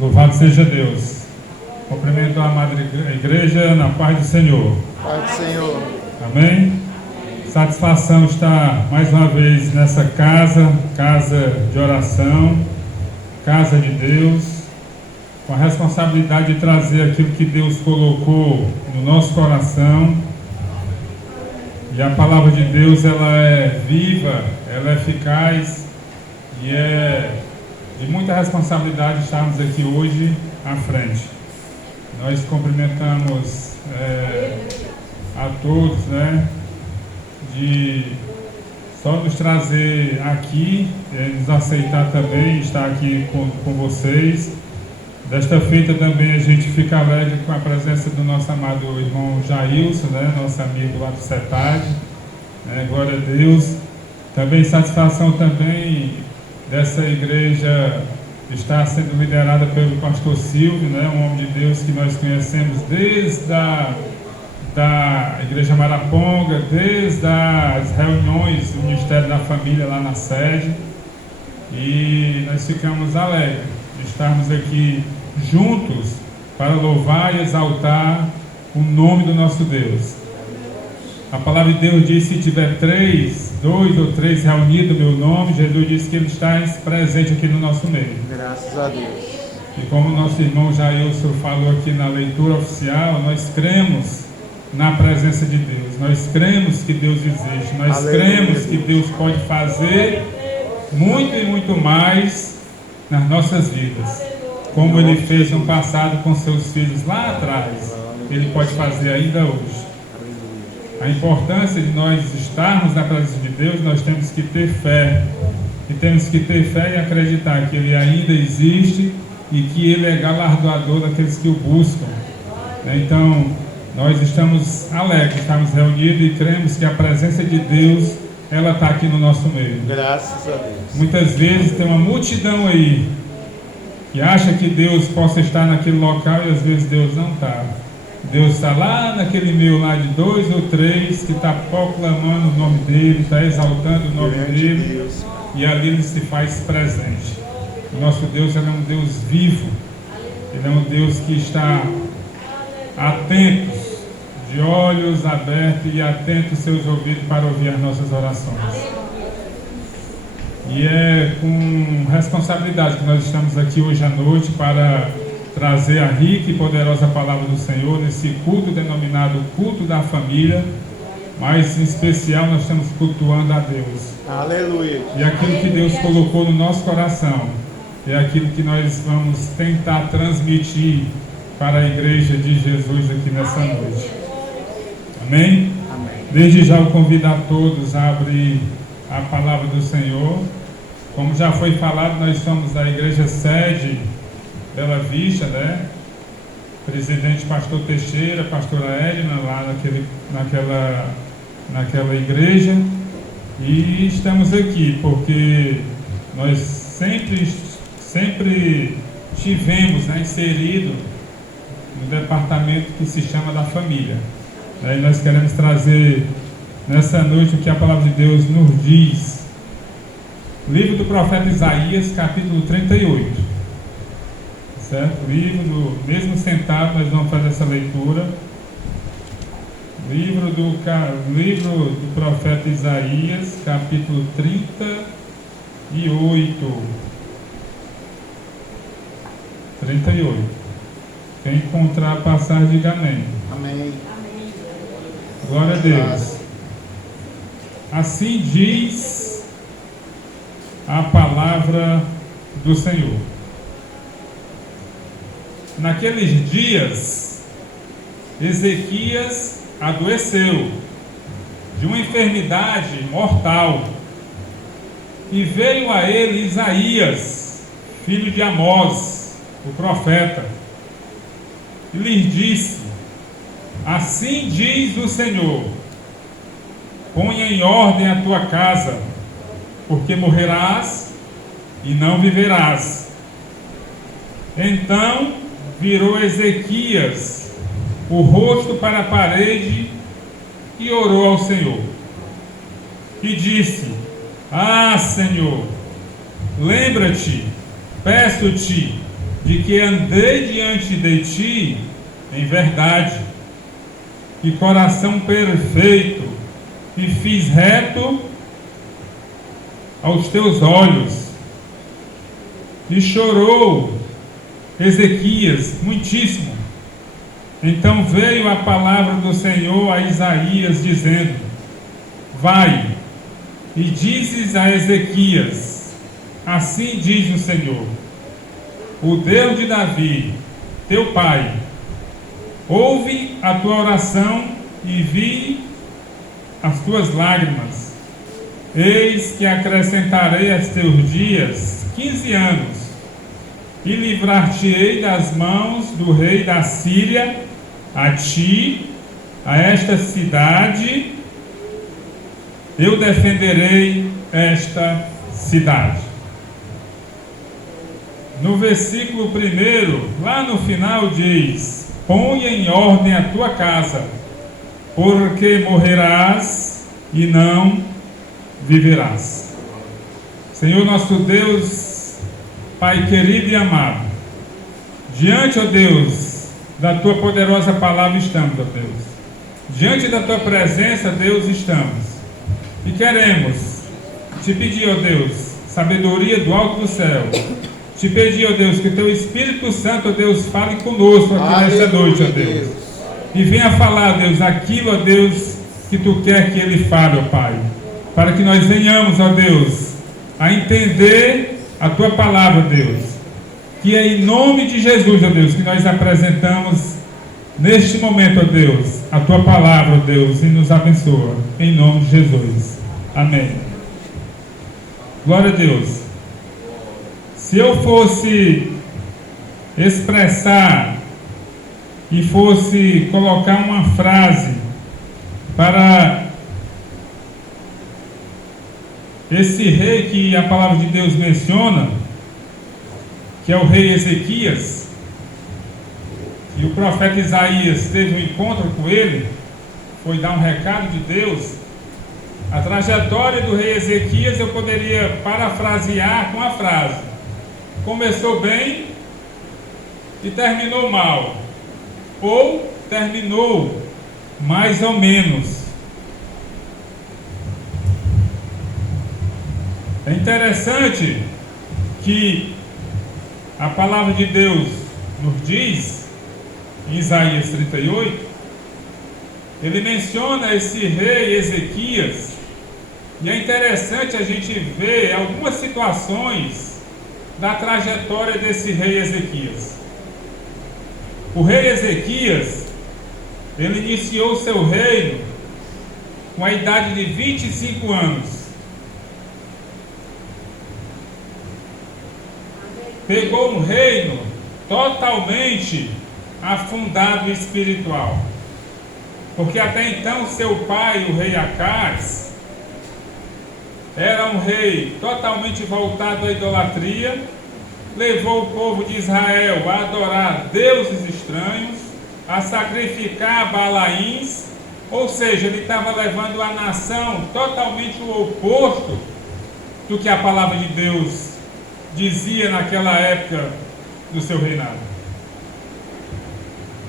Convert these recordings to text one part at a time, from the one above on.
Louvado seja Deus. Cumprimento a amada igreja na paz do Senhor. Paz do Senhor. Amém? Satisfação estar mais uma vez nessa casa de oração, casa de Deus, com a responsabilidade de trazer aquilo que Deus colocou no nosso coração. E a palavra de Deus, ela é viva, ela é eficaz e é de muita responsabilidade estarmos aqui hoje à frente. Nós cumprimentamos a todos, de só nos trazer aqui, nos aceitar também, estar aqui com vocês. Desta feita também a gente fica alegre com a presença do nosso amado irmão Jailson, nosso amigo lá do CETAD, glória a Deus. Também satisfação também dessa igreja estar sendo liderada pelo pastor Silvio, um homem de Deus que nós conhecemos desde da Igreja Maraponga, desde as reuniões do Ministério da Família lá na sede, e nós ficamos alegres de estarmos aqui juntos para louvar e exaltar o nome do nosso Deus. A palavra de Deus diz: se tiver dois ou três reunidos no meu nome, Jesus disse que Ele está presente aqui no nosso meio. Graças a Deus. E como o nosso irmão Jailson falou aqui na leitura oficial, nós cremos na presença de Deus, nós cremos que Deus existe, nós cremos que Deus pode fazer muito e muito mais nas nossas vidas, como Ele fez no passado com seus filhos lá atrás, Ele pode fazer ainda hoje. A importância de nós estarmos na presença de Deus, nós temos que ter fé, e temos que ter fé e acreditar que Ele ainda existe e que Ele é galardoador daqueles que o buscam. Então, nós estamos alegres, estamos reunidos e cremos que a presença de Deus, ela está aqui no nosso meio. Graças a Deus. Muitas vezes tem uma multidão aí que acha que Deus possa estar naquele local e às vezes Deus não está. Deus está lá naquele meio lá de 2 ou 3 que está proclamando o nome dEle, está exaltando o nome dEle, e ali Ele se faz presente. O nosso Deus, Ele é um Deus vivo, Ele é um Deus que está atento, de olhos abertos e atentos seus ouvidos para ouvir as nossas orações. E é com responsabilidade que nós estamos aqui hoje à noite para trazer a rica e poderosa palavra do Senhor nesse culto denominado culto da família, mas em especial nós estamos cultuando a Deus. Aleluia. E aquilo que Deus colocou no nosso coração é aquilo que nós vamos tentar transmitir para a igreja de Jesus aqui nessa noite. Amém? Amém. Desde já eu convido a todos a abrir a palavra do Senhor. Como já foi falado, nós somos da igreja sede Bela Vista, Presidente Pastor Teixeira, Pastora Edna, lá naquela igreja. E estamos aqui porque nós sempre estivemos inseridos no departamento que se chama da família. E nós queremos trazer nessa noite o que a palavra de Deus nos diz. Livro do profeta Isaías, capítulo 38. Certo? Mesmo sentado, nós vamos fazer essa leitura. Livro do profeta Isaías, capítulo 38. 38. Quem encontrar a passagem, diga amém. Amém. Glória a Deus. Assim diz a palavra do Senhor. Naqueles dias, Ezequias adoeceu de uma enfermidade mortal, e veio a ele Isaías, filho de Amós, o profeta, e lhes disse: assim diz o Senhor, ponha em ordem a tua casa, porque morrerás e não viverás. Então virou Ezequias o rosto para a parede e orou ao Senhor. E disse: ah, Senhor, lembra-te, peço-te, de que andei diante de ti em verdade, e coração perfeito, e fiz reto aos teus olhos. E chorou Ezequias muitíssimo. Então veio a palavra do Senhor a Isaías, dizendo: vai e dizes a Ezequias: assim diz o Senhor, o Deus de Davi, teu pai, ouve a tua oração e vi as tuas lágrimas. Eis que acrescentarei a teus dias 15 anos, e livrar-te-ei das mãos do rei da Síria, a ti, a esta cidade, eu defenderei esta cidade. No versículo 1, lá no final diz: põe em ordem a tua casa, porque morrerás e não viverás. Senhor nosso Deus, Pai querido e amado, diante, ó Deus, da tua poderosa palavra estamos, ó Deus. Diante da tua presença, Deus, estamos. E queremos te pedir, ó Deus, sabedoria do alto do céu. Te pedir, ó Deus, que teu Espírito Santo, ó Deus, fale conosco aqui nesta noite, ó Deus. E venha falar, Deus, aquilo, ó Deus, que tu quer que ele fale, ó Pai. Para que nós venhamos, ó Deus, a entender a tua palavra, Deus. Que é em nome de Jesus, ó Deus, que nós apresentamos neste momento, ó Deus, a tua palavra, ó Deus, e nos abençoa. Em nome de Jesus. Amém. Glória a Deus. Se eu fosse expressar e fosse colocar uma frase para esse rei que a palavra de Deus menciona, que é o rei Ezequias, e o profeta Isaías teve um encontro com ele, foi dar um recado de Deus. A trajetória do rei Ezequias eu poderia parafrasear com a frase: começou bem e terminou mal, ou terminou mais ou menos. É interessante que a palavra de Deus nos diz, em Isaías 38, ele menciona esse rei Ezequias, e é interessante a gente ver algumas situações da trajetória desse rei Ezequias. O rei Ezequias, ele iniciou seu reino com a idade de 25 anos. Pegou um reino totalmente afundado espiritual, porque até então seu pai, o rei Acaz, era um rei totalmente voltado à idolatria, levou o povo de Israel a adorar deuses estranhos, a sacrificar Balaíns, ou seja, ele estava levando a nação totalmente o oposto do que a palavra de Deus dizia naquela época do seu reinado.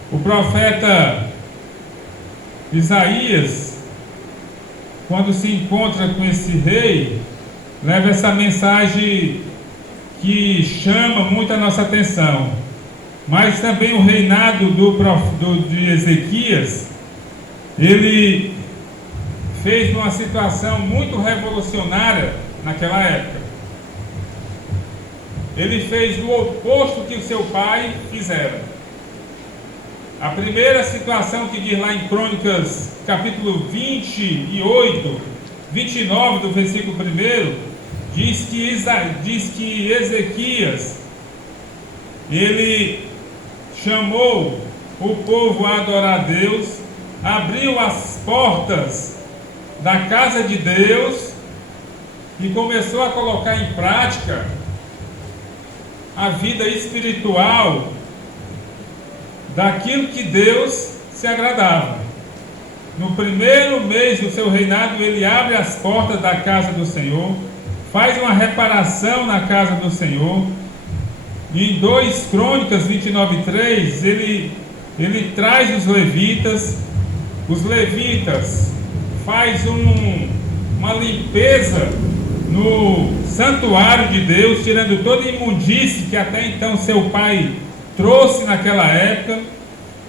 O profeta Isaías, quando se encontra com esse rei, leva essa mensagem que chama muito a nossa atenção. Mas também o reinado de Ezequias, ele fez uma situação muito revolucionária naquela época. Ele fez o oposto que o seu pai fizera. A primeira situação que diz lá em Crônicas, capítulo 28, 29 do versículo 1, diz que Ezequias, ele chamou o povo a adorar a Deus, abriu as portas da casa de Deus e começou a colocar em prática a vida espiritual daquilo que Deus se agradava. No primeiro mês do seu reinado, ele abre as portas da casa do Senhor, faz uma reparação na casa do Senhor, em 2 Crônicas 29:3, ele traz os levitas. Os levitas faz uma limpeza no santuário de Deus, tirando toda a imundície que até então seu pai trouxe naquela época,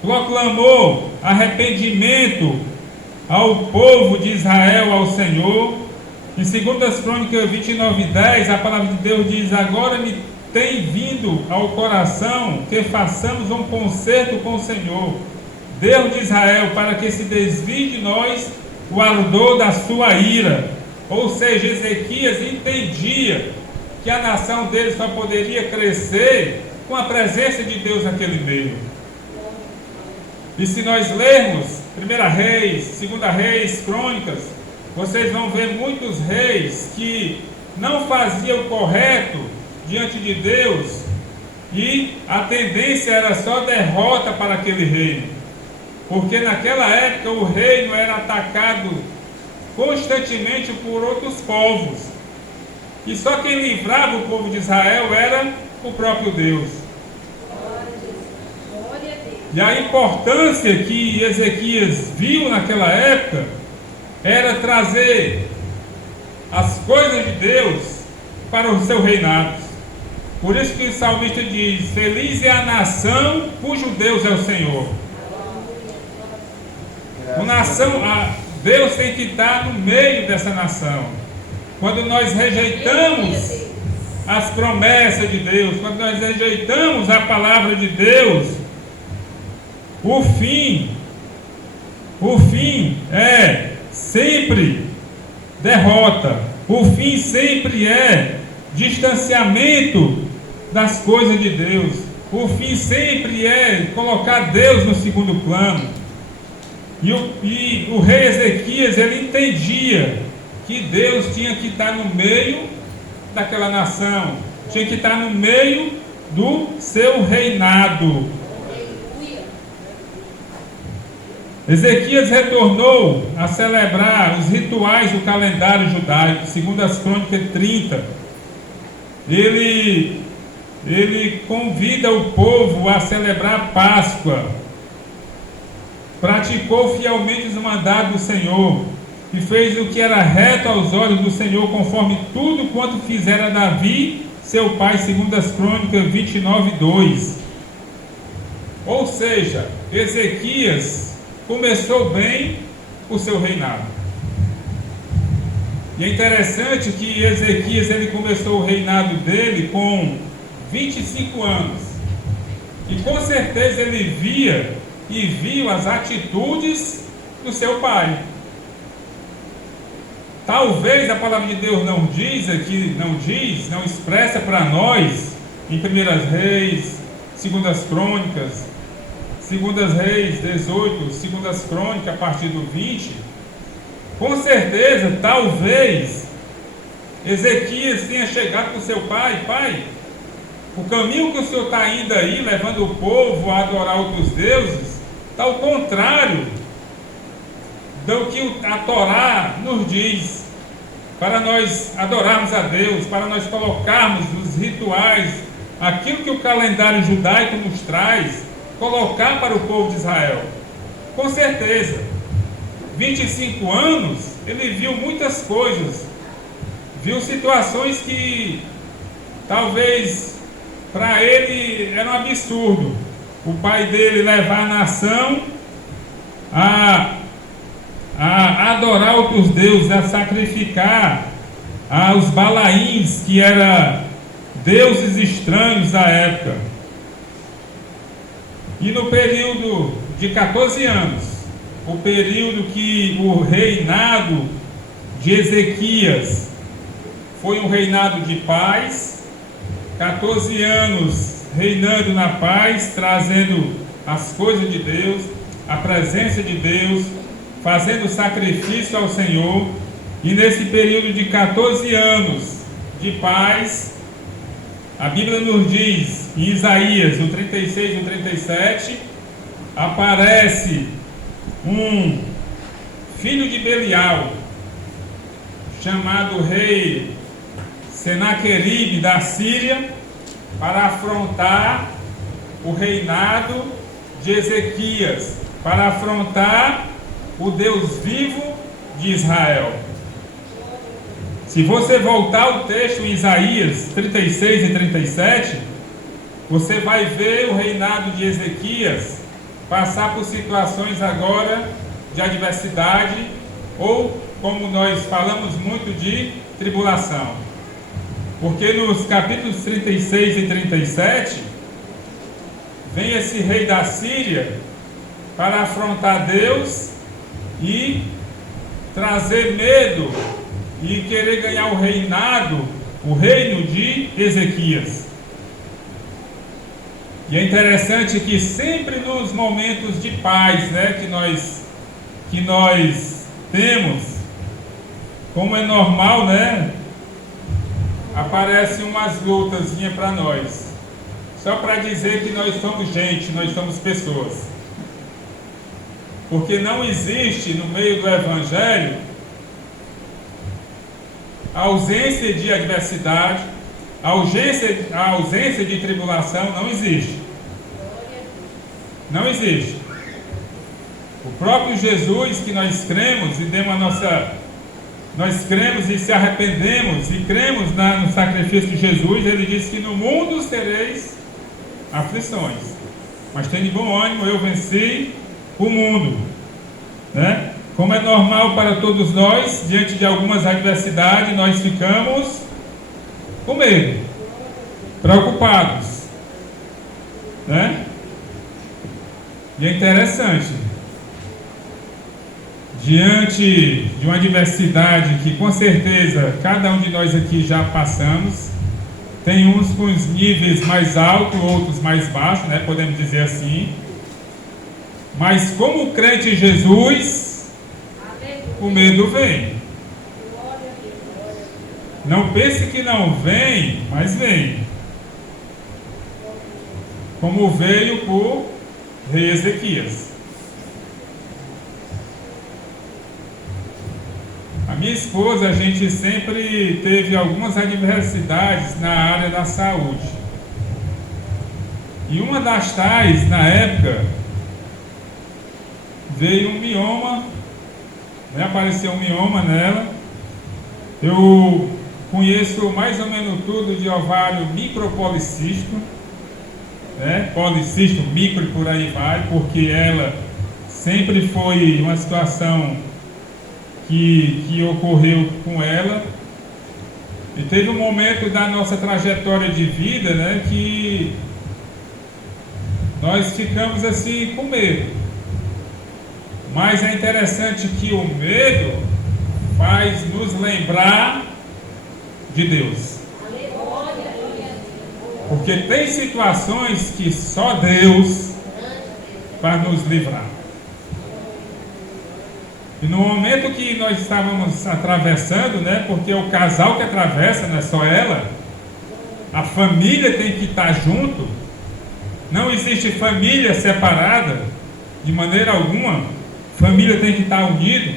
proclamou arrependimento ao povo de Israel, ao Senhor. Em 2 Crônicas 29:10, a palavra de Deus diz: agora me tem vindo ao coração que façamos um concerto com o Senhor, Deus de Israel, para que se desvie de nós o ardor da sua ira. Ou seja, Ezequias entendia que a nação dele só poderia crescer com a presença de Deus naquele meio. E se nós lermos 1 Reis, 2 Reis, Crônicas, vocês vão ver muitos reis que não faziam o correto diante de Deus, e a tendência era só derrota para aquele reino, porque naquela época o reino era atacado constantemente por outros povos, e só quem livrava o povo de Israel era o próprio Deus. E a importância que Ezequias viu naquela época era trazer as coisas de Deus para o seu reinado. Por isso que o salmista diz: feliz é a nação cujo Deus é o Senhor. Deus tem que estar no meio dessa nação. Quando nós rejeitamos as promessas de Deus, quando nós rejeitamos a palavra de Deus, o fim é sempre derrota. O fim sempre é distanciamento das coisas de Deus. O fim sempre é colocar Deus no segundo plano. E o rei Ezequias, ele entendia que Deus tinha que estar no meio daquela nação, tinha que estar no meio do seu reinado. Ezequias retornou a celebrar os rituais do calendário judaico, segundo as Crônicas 30. Ele convida o povo a celebrar a Páscoa, praticou fielmente os mandados do Senhor e fez o que era reto aos olhos do Senhor, conforme tudo quanto fizera Davi, seu pai, segundo as Crônicas 29:2. Ou seja, Ezequias começou bem o seu reinado. E é interessante que Ezequias, ele começou o reinado dele com 25 anos. E com certeza ele viu as atitudes do seu pai. Talvez a palavra de Deus não expressa para nós em 1 Reis, 2 Crônicas, 2 Reis 18, 2 Crônicas a partir do 20. Com certeza, talvez Ezequias tenha chegado com seu pai: pai, o caminho que o senhor está indo aí, levando o povo a adorar outros deuses, está ao contrário do que a Torá nos diz, para nós adorarmos a Deus, para nós colocarmos os rituais, aquilo que o calendário judaico nos traz, colocar para o povo de Israel. Com certeza, 25 anos, ele viu muitas coisas, viu situações que talvez para ele era um absurdo. O pai dele levar a nação a adorar outros deuses, a sacrificar aos Balaíns, que eram deuses estranhos da época. E no período de 14 anos, o período que o reinado de Ezequias foi um reinado de paz, 14 anos reinando na paz, trazendo as coisas de Deus, a presença de Deus, fazendo sacrifício ao Senhor. E nesse período de 14 anos de paz, a Bíblia nos diz, em Isaías, no 36 e no 37, aparece um filho de Belial, chamado rei Senaqueribe da Síria, para afrontar o reinado de Ezequias, para afrontar o Deus vivo de Israel. Se você voltar ao texto em Isaías 36 e 37, você vai ver o reinado de Ezequias passar por situações agora de adversidade, ou, como nós falamos muito, de tribulação. Porque nos capítulos 36 e 37, vem esse rei da Síria para afrontar Deus e trazer medo e querer ganhar o reinado, o reino de Ezequias. E é interessante que sempre nos momentos de paz, né, que nós temos, como é normal, né, aparecem umas lutazinhas para nós, só para dizer que nós somos gente, nós somos pessoas. Porque não existe no meio do Evangelho a ausência de adversidade, a ausência de tribulação, não existe. Não existe. O próprio Jesus, que nós cremos e nós cremos e se arrependemos e cremos no sacrifício de Jesus, ele disse que no mundo tereis aflições, mas tenha de bom ânimo, eu venci o mundo, né? Como é normal para todos nós, diante de algumas adversidades, nós ficamos com medo, preocupados, né? E é interessante, diante de uma adversidade que com certeza cada um de nós aqui já passamos, tem uns com os níveis mais altos, outros mais baixos, né? Podemos dizer assim. Mas como crente em Jesus, o medo vem. Não pense que não vem, mas vem. Como veio por rei Ezequias. A minha esposa, a gente sempre teve algumas adversidades na área da saúde. E uma das tais, na época, veio um mioma, né? Apareceu um mioma nela. Eu conheço mais ou menos tudo de ovário micropolicístico, né? Policístico, micro e por aí vai, porque ela sempre foi uma situação que ocorreu com ela. E teve um momento da nossa trajetória de vida, né, que nós ficamos assim com medo. Mas é interessante que o medo faz nos lembrar de Deus. Porque tem situações que só Deus vai nos livrar. E no momento que nós estávamos atravessando, né, porque o casal que atravessa, não é só ela, a família tem que estar junto, não existe família separada, de maneira alguma, família tem que estar unida.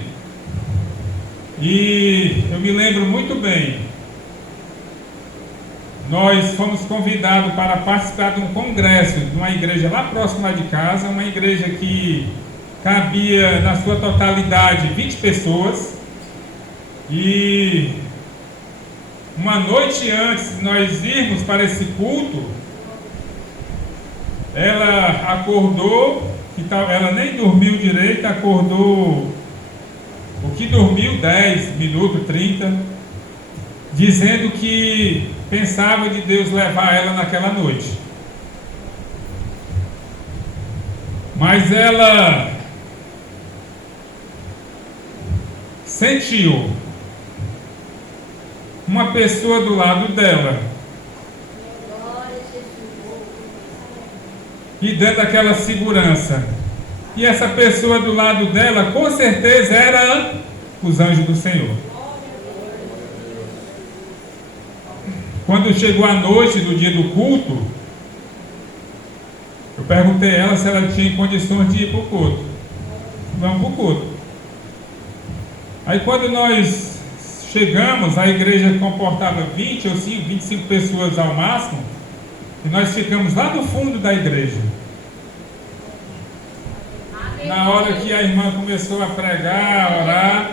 E eu me lembro muito bem, nós fomos convidados para participar de um congresso, de uma igreja lá próxima de casa, uma igreja que cabia na sua totalidade 20 pessoas, e uma noite antes de nós irmos para esse culto, ela acordou, ela nem dormiu direito, acordou, o que dormiu 10 minutos, 30, dizendo que pensava de Deus levar ela naquela noite. Mas ela sentiu uma pessoa do lado dela e dando aquela segurança. E essa pessoa do lado dela, com certeza, era os anjos do Senhor. Quando chegou a noite do dia do culto, eu perguntei a ela se ela tinha condições de ir para o culto. Vamos para o culto. Aí quando nós chegamos, a igreja comportava 20 ou 25 pessoas ao máximo. E nós ficamos lá no fundo da igreja. Na hora que a irmã começou a pregar, a orar,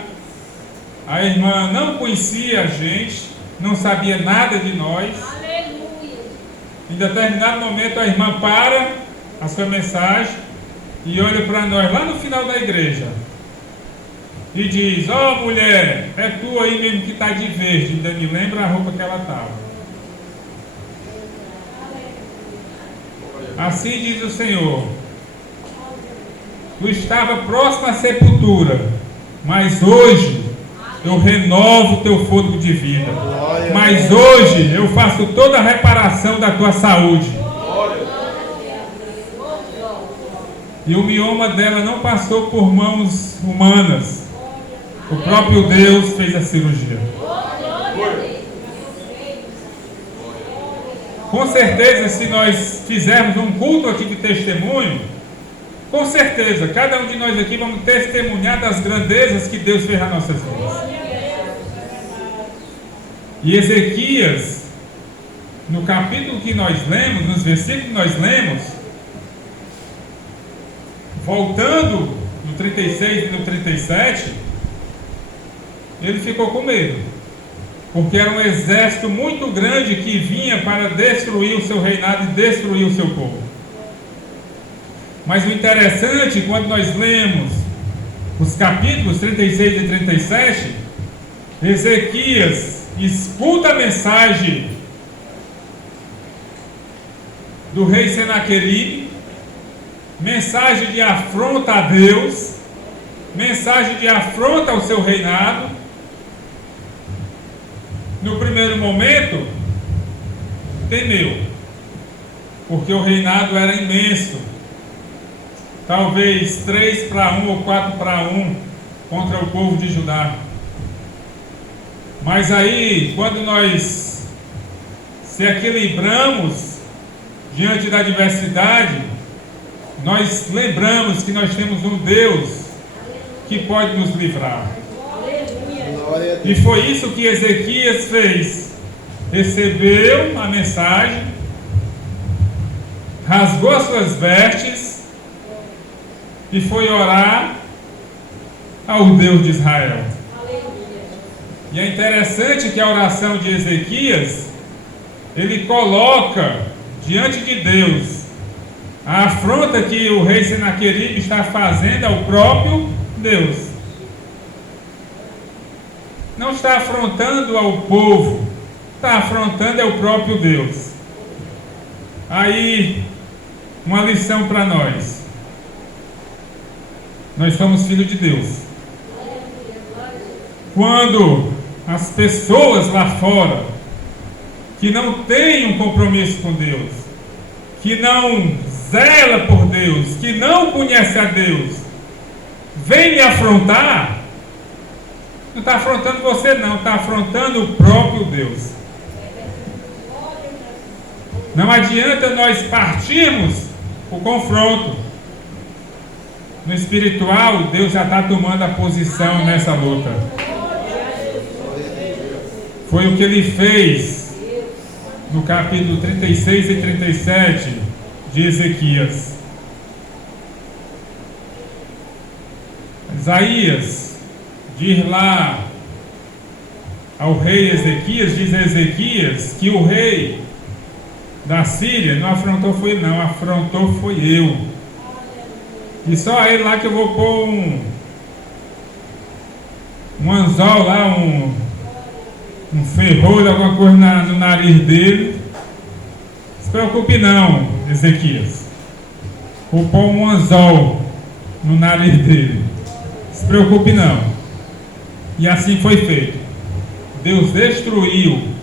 a irmã não conhecia a gente, não sabia nada de nós. Em determinado momento a irmã para a sua mensagem e olha para nós lá no final da igreja e diz: ó, mulher, é tu aí mesmo que está de verde. Ainda me lembra a roupa que ela estava. Assim diz o Senhor: tu estava próximo à sepultura, mas hoje eu renovo o teu fôlego de vida. Mas hoje eu faço toda a reparação da tua saúde. E o mioma dela não passou por mãos humanas. O próprio Deus fez a cirurgia. Com certeza, se nós fizermos um culto aqui de testemunho, com certeza, cada um de nós aqui vamos testemunhar das grandezas que Deus fez nas nossas vidas. E Ezequias, no capítulo que nós lemos, nos versículos que nós lemos, voltando no 36 e no 37, ele ficou com medo, porque era um exército muito grande que vinha para destruir o seu reinado e destruir o seu povo. Mas o interessante, quando nós lemos os capítulos 36 e 37, Ezequias escuta a mensagem do rei Senaqueribe, mensagem de afronta a Deus, mensagem de afronta ao seu reinado. No primeiro momento, temeu, porque o reinado era imenso, talvez 3-1 ou 4-1 contra o povo de Judá. Mas aí, quando nós se equilibramos diante da adversidade, nós lembramos que nós temos um Deus que pode nos livrar. E foi isso que Ezequias fez. Recebeu a mensagem, rasgou as suas vestes e foi orar ao Deus de Israel. E é interessante que a oração de Ezequias, ele coloca diante de Deus a afronta que o rei Senaqueribe está fazendo ao próprio Deus. Não está afrontando ao povo, está afrontando ao próprio Deus. Aí, uma lição para nós. Nós somos filhos de Deus. Quando as pessoas lá fora, que não têm um compromisso com Deus, que não zela por Deus, que não conhece a Deus, vem lhe afrontar, não está afrontando você não, está afrontando o próprio Deus. Não adianta nós partirmos o confronto. No espiritual, Deus já está tomando a posição nessa luta. Foi o que ele fez no capítulo 36 e 37 de Ezequias. Isaías diz lá ao rei Ezequias, diz a Ezequias que o rei da Síria não afrontou foi ele não, afrontou foi eu. E só aí lá que eu vou pôr um anzol lá, um ferrolho, alguma coisa no nariz dele. Não se preocupe não, Ezequias. Vou pôr um anzol no nariz dele. Não se preocupe não. E assim foi feito. Deus destruiu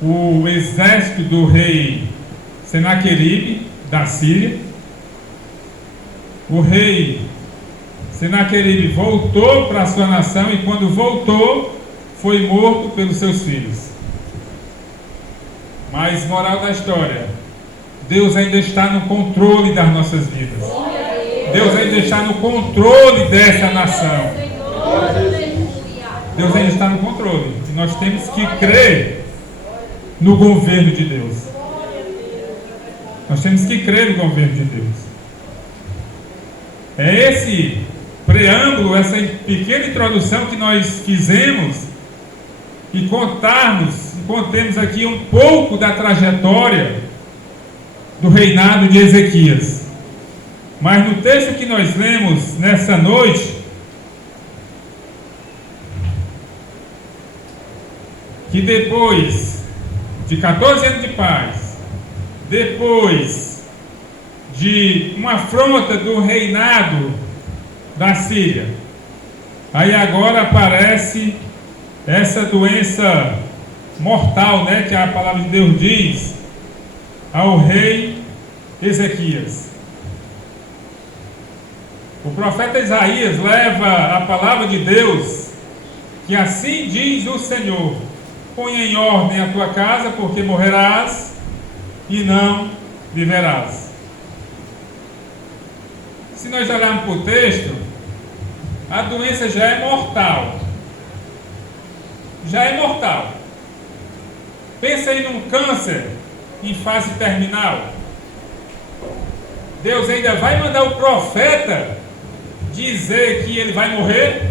o exército do rei Senaqueribe da Síria. O rei Senaqueribe voltou para a sua nação e quando voltou, foi morto pelos seus filhos. Mas, moral da história, Deus ainda está no controle das nossas vidas. Deus ainda está no controle dessa nação. Deus ainda está no controle. E nós temos que crer no governo de Deus. Nós temos que crer no governo de Deus. É esse preâmbulo, essa pequena introdução que nós fizemos e contemos aqui um pouco da trajetória do reinado de Ezequias. Mas no texto que nós lemos nessa noite, que depois de 14 anos de paz, depois de uma afronta do reinado da Síria, aí agora aparece essa doença mortal, né, que a palavra de Deus diz ao rei Ezequias. O profeta Isaías leva a palavra de Deus, que assim diz o Senhor: põe em ordem a tua casa, porque morrerás e não viverás. Se nós olharmos para o texto, a doença já é mortal. Já é mortal. Pensa aí num câncer em fase terminal. Deus ainda vai mandar o profeta dizer que ele vai morrer?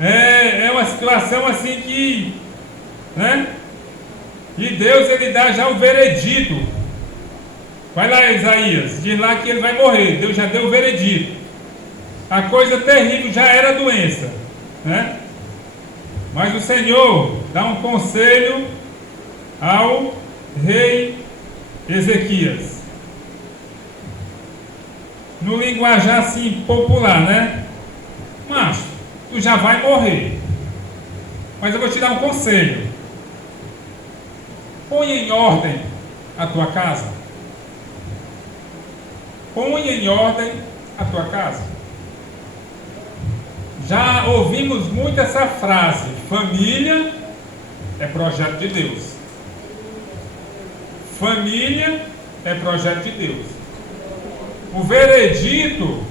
É uma situação assim que, né? E Deus, ele dá já o veredito. Vai lá, Isaías, diz lá que ele vai morrer. Deus já deu o veredito. A coisa terrível já era a doença, né? Mas o Senhor dá um conselho ao rei Ezequias. No linguajar assim popular, né? Mas tu já vai morrer. Mas eu vou te dar um conselho. Põe em ordem a tua casa. Põe em ordem a tua casa. Já ouvimos muito essa frase: família é projeto de Deus. Família é projeto de Deus. O veredito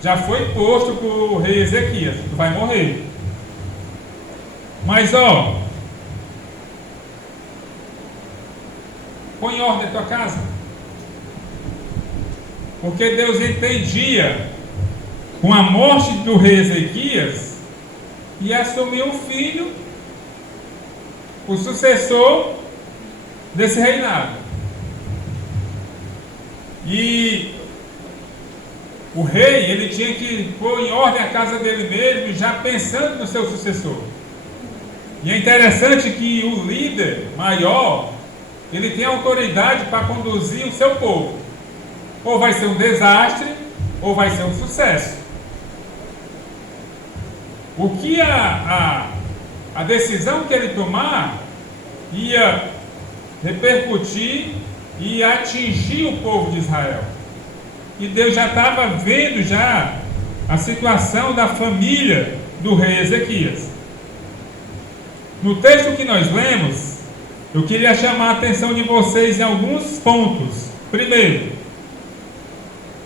já foi posto para o rei Ezequias: tu vai morrer. Mas põe em ordem a tua casa. Porque Deus entendia, com a morte do rei Ezequias, e assumiu um filho, o sucessor desse reinado. E o rei, ele tinha que pôr em ordem a casa dele mesmo, já pensando no seu sucessor. E é interessante que o líder maior, ele tem autoridade para conduzir o seu povo. Ou vai ser um desastre, ou vai ser um sucesso. O que a decisão que ele tomar ia repercutir e atingir o povo de Israel. E Deus já estava vendo já a situação da família do rei Ezequias. No texto que nós lemos, eu queria chamar a atenção de vocês em alguns pontos. Primeiro,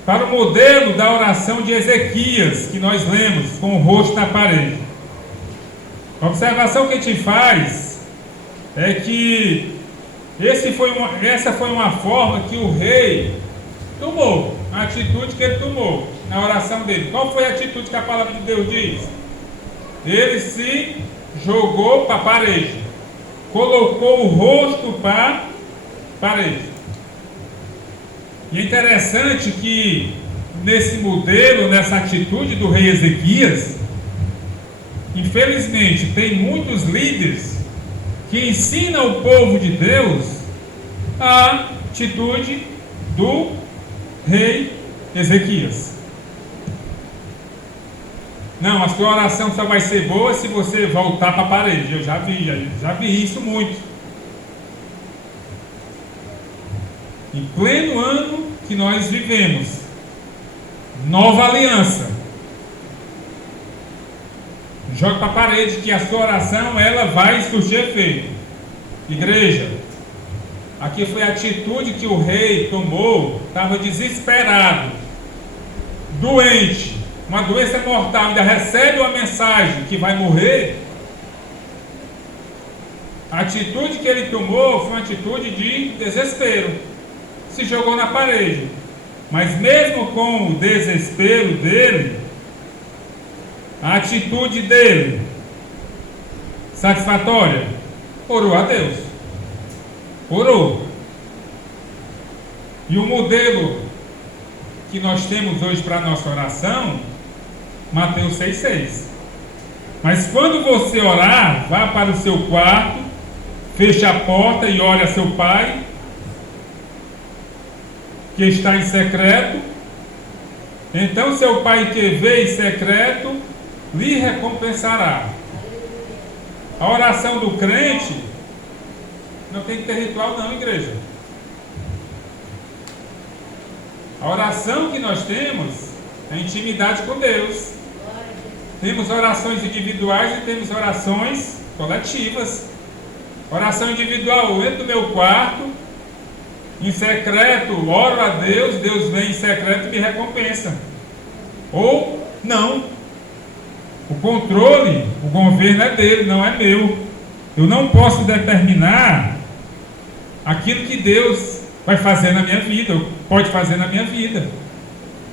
para o modelo da oração de Ezequias, que nós lemos com o rosto na parede. A observação que a gente faz é que essa foi uma forma que o rei tomou, a atitude que ele tomou na oração dele. Qual foi a atitude que a palavra de Deus diz? Ele se jogou para a parede, colocou o rosto para a parede. E é interessante que nesse modelo, nessa atitude do rei Ezequias, infelizmente tem muitos líderes que ensinam o povo de Deus a atitude do rei Ezequias. Não, a sua oração só vai ser boa se você voltar para a parede. Eu já vi isso muito. Em pleno ano que nós vivemos, nova aliança. Joga para a parede que a sua oração ela vai surtir efeito. Igreja, aqui foi a atitude que o rei tomou. Estava desesperado, doente, uma doença mortal, ainda recebe uma mensagem que vai morrer. A atitude que ele tomou foi uma atitude de desespero. Se jogou na parede. Mas mesmo com o desespero dele, a atitude dele, satisfatória, orou a Deus. Orou. E o modelo que nós temos hoje para a nossa oração, Mateus 6,6. Mas quando você orar, vá para o seu quarto, feche a porta e ore a seu pai, que está em secreto. Então seu pai que vê em secreto, lhe recompensará. A oração do crente não tem que ter ritual não, igreja. A oração que nós temos é intimidade com Deus. Temos orações individuais e temos orações coletivas. Oração individual, eu entro no meu quarto, em secreto, oro a Deus, Deus vem em secreto e me recompensa. Ou não. O controle, o governo é dele, não é meu. Eu não posso determinar aquilo que Deus vai fazer na minha vida, ou pode fazer na minha vida.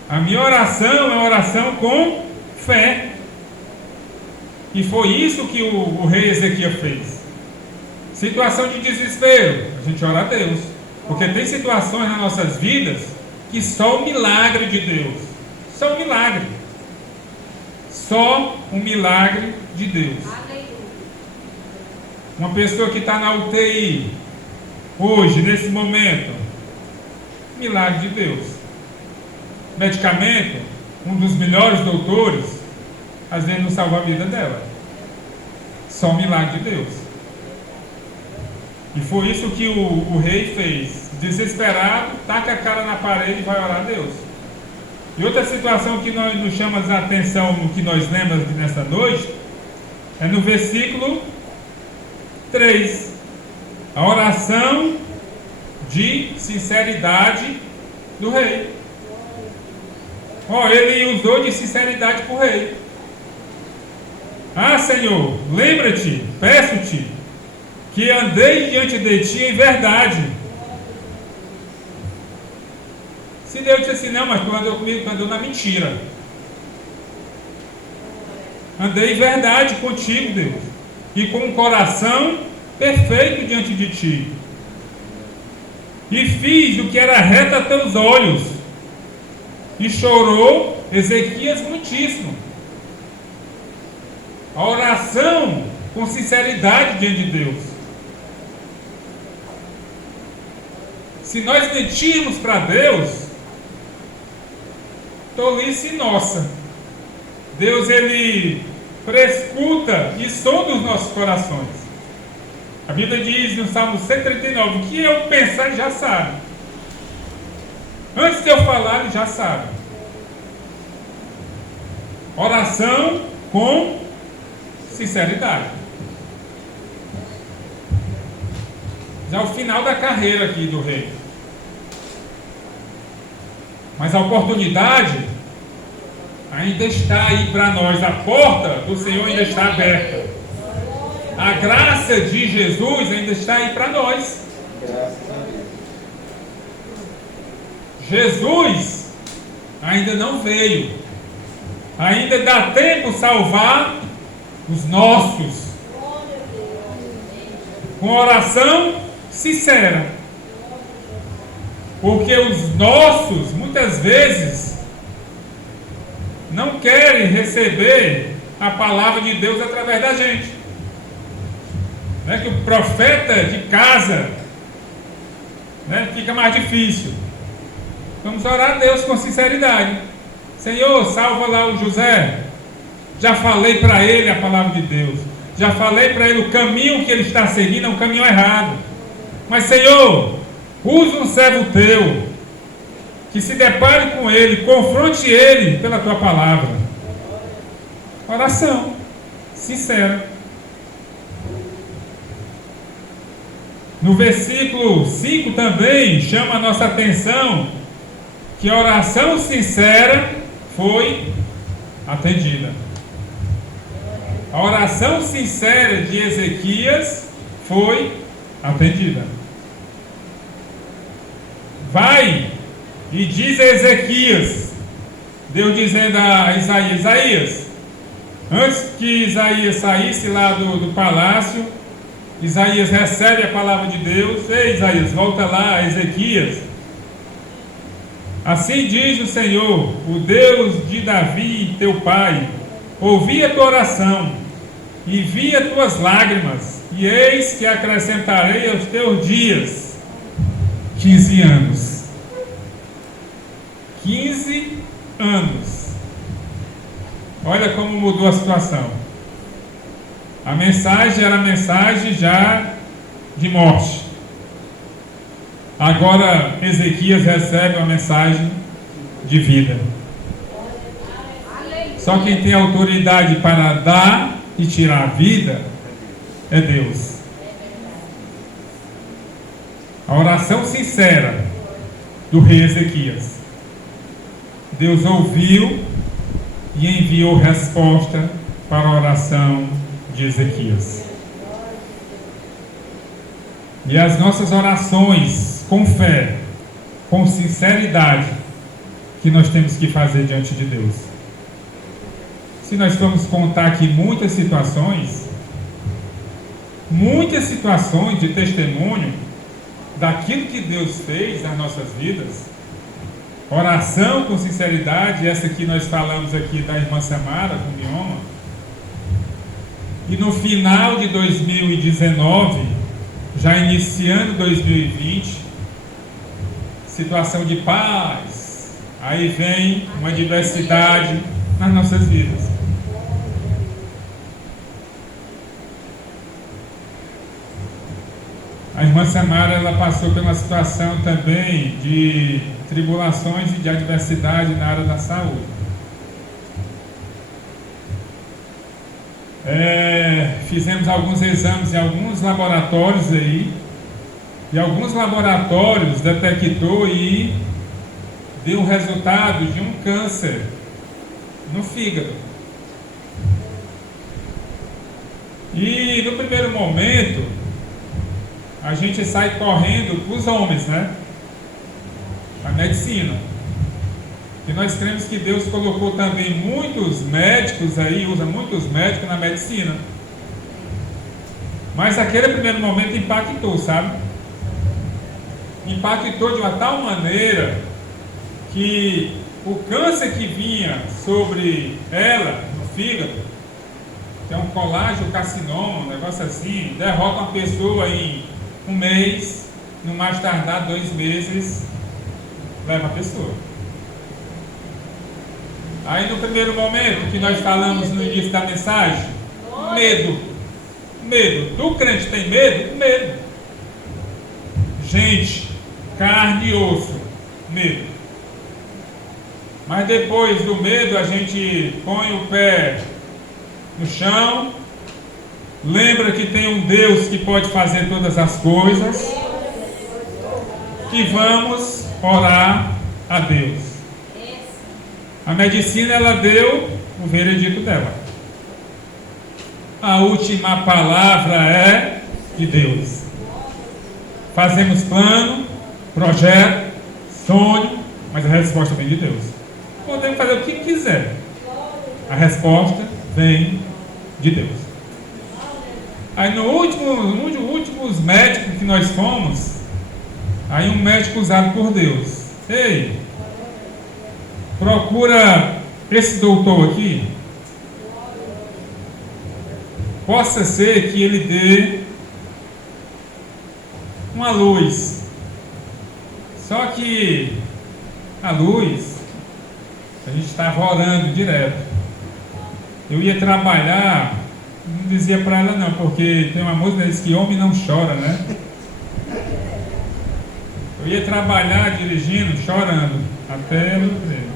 A minha oração é uma oração com fé. E foi isso que o rei Ezequias fez. Situação de desespero, a gente ora a Deus. Porque tem situações nas nossas vidas que só o milagre de Deus. Só um milagre. Só um milagre de Deus. Uma pessoa que está na UTI hoje, nesse momento, milagre de Deus. Medicamento, um dos melhores doutores, às vezes não salva a vida dela. Só um milagre de Deus. E foi isso que o rei fez. Desesperado, taca a cara na parede e vai orar a Deus. E outra situação que nos chama a atenção no que nós lemos nesta noite é no versículo 3. A oração de sinceridade do rei. Ele usou de sinceridade para o rei. Ah, Senhor, lembra-te, peço-te, que andei diante de ti em verdade. Se Deus disse assim, não, mas tu andou comigo, tu andou na mentira. Andei em verdade contigo, Deus, e com um coração perfeito diante de ti. E fiz o que era reto a teus olhos. E chorou Ezequias muitíssimo. A oração com sinceridade diante de Deus. Se nós mentirmos para Deus, tolice nossa. Deus, ele prescuta e sonda os nossos corações. A Bíblia diz no Salmo 139, o que eu pensar ele já sabe. Antes de eu falar, ele já sabe. Oração com sinceridade. Já o final da carreira aqui do rei. Mas a oportunidade ainda está aí para nós. A porta do Senhor ainda está aberta. A graça de Jesus ainda está aí para nós. Jesus ainda não veio. Ainda dá tempo salvar os nossos. Com oração sincera. Porque os nossos, muitas vezes, não querem receber a palavra de Deus através da gente. Né? Que o profeta de casa, né, fica mais difícil. Vamos orar a Deus com sinceridade. Senhor, salva lá o José. Já falei para ele a palavra de Deus. Já falei para ele o caminho que ele está seguindo é um caminho errado. Mas, Senhor, usa um servo teu, que se depare com ele, confronte ele pela tua palavra. Oração sincera. No versículo 5 também chama a nossa atenção que a oração sincera foi atendida. A oração sincera de Ezequias foi atendida. Vai e diz a Ezequias, Deus dizendo a Isaías: Isaías, antes que Isaías saísse lá do palácio, Isaías recebe a palavra de Deus. Ei, Isaías, volta lá, Ezequias. Assim diz o Senhor, o Deus de Davi, teu pai: ouvi a tua oração e vi as tuas lágrimas, e eis que acrescentarei aos teus dias 15 anos. 15 anos. Olha como mudou a situação. A mensagem era a mensagem já de morte. Agora Ezequias recebe uma mensagem de vida. Só quem tem autoridade para dar e tirar a vida é Deus. A oração sincera do rei Ezequias, Deus ouviu e enviou resposta para a oração de Ezequias. E as nossas orações com fé, com sinceridade, que nós temos que fazer diante de Deus. Se nós formos contar aqui muitas situações de testemunho daquilo que Deus fez nas nossas vidas, oração com sinceridade, essa que nós falamos aqui da irmã Samara com mioma, e no final de 2019, já iniciando 2020, situação de paz, aí vem uma diversidade nas nossas vidas. A irmã Samara, ela passou por uma situação também de tribulações e de adversidade na área da saúde. Fizemos alguns exames em alguns laboratórios aí, e alguns laboratórios detectou e deu o resultado de um câncer no fígado. E no primeiro momento a gente sai correndo para os homens, né? A medicina. E nós cremos que Deus colocou também muitos médicos aí, usa muitos médicos na medicina. Mas aquele primeiro momento impactou, sabe? Impactou de uma tal maneira que o câncer que vinha sobre ela, no fígado, que é um colagiocarcinoma, um negócio assim, derrota uma pessoa em um mês, no mais tardar 2 meses, leva a pessoa. Aí no primeiro momento que nós falamos no início da mensagem, medo. Medo. Do crente tem medo? Medo. Gente, carne e osso, medo. Mas depois do medo a gente põe o pé no chão, lembra que tem um Deus que pode fazer todas as coisas, e vamos orar a Deus. A medicina, ela deu o veredito dela. A última palavra é de Deus. Fazemos plano, projeto, sonho, mas a resposta vem de Deus. Podemos fazer o que quiser, a resposta vem de Deus. Aí no últimos médicos que nós fomos, aí um médico usado por Deus: ei, procura esse doutor aqui, possa ser que ele dê uma luz. Só que a luz, a gente estava orando direto. Eu ia trabalhar, não dizia para ela não, porque tem uma música que diz que homem não chora, né? Eu ia trabalhar dirigindo, chorando, até o emprego,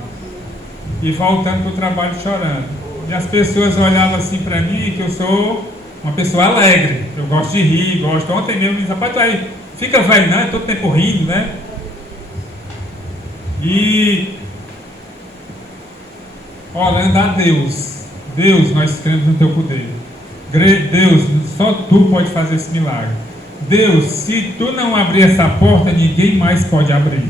e voltando para o trabalho chorando. E as pessoas olhavam assim para mim, que eu sou uma pessoa alegre, eu gosto de rir, gosto. Ontem mesmo me disse: rapaz, tu aí fica velho, né? Todo tempo rindo, né? E orando a Deus: Deus, nós cremos no teu poder. Deus, só tu pode fazer esse milagre. Deus, se tu não abrir essa porta, ninguém mais pode abrir.